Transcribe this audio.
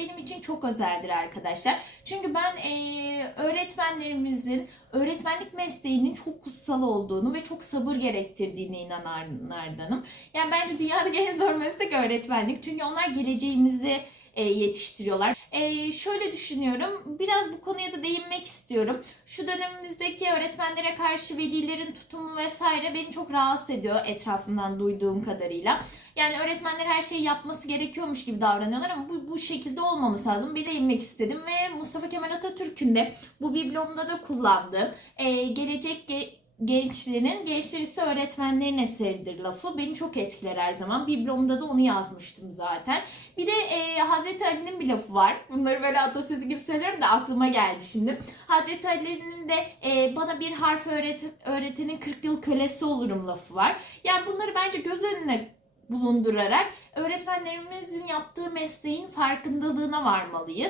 benim için çok özeldir arkadaşlar. Çünkü ben e, öğretmenlerimizin öğretmenlik mesleğinin çok kutsal olduğunu ve çok sabır gerektirdiğine inananlardanım. Yani bence dünyadaki en zor meslek öğretmenlik. Çünkü onlar geleceğimizi e, yetiştiriyorlar. E, şöyle düşünüyorum. Biraz bu konuya da değinmek istiyorum. Şu dönemimizdeki öğretmenlere karşı velilerin tutumu vesaire beni çok rahatsız ediyor etrafımdan duyduğum kadarıyla. Yani öğretmenler her şeyi yapması gerekiyormuş gibi davranıyorlar ama bu, bu şekilde olmaması lazım. Bir değinmek istedim ve Mustafa Kemal Atatürk'ün de bu biblomda da kullandığı e, gelecek ge- gençlerin gençler ise öğretmenlerin eseridir lafı beni çok etkiler her zaman. Biblomda da onu yazmıştım zaten. Bir de e, Hazreti Ali'nin bir lafı var. Bunları böyle atasözü gibi söylüyorum da aklıma geldi şimdi. Hazreti Ali'nin de e, bana bir harf öğret öğretenin 40 yıl kölesi olurum lafı var. Yani bunları bence göz önüne bulundurarak öğretmenlerimizin yaptığı mesleğin farkındalığına varmalıyız.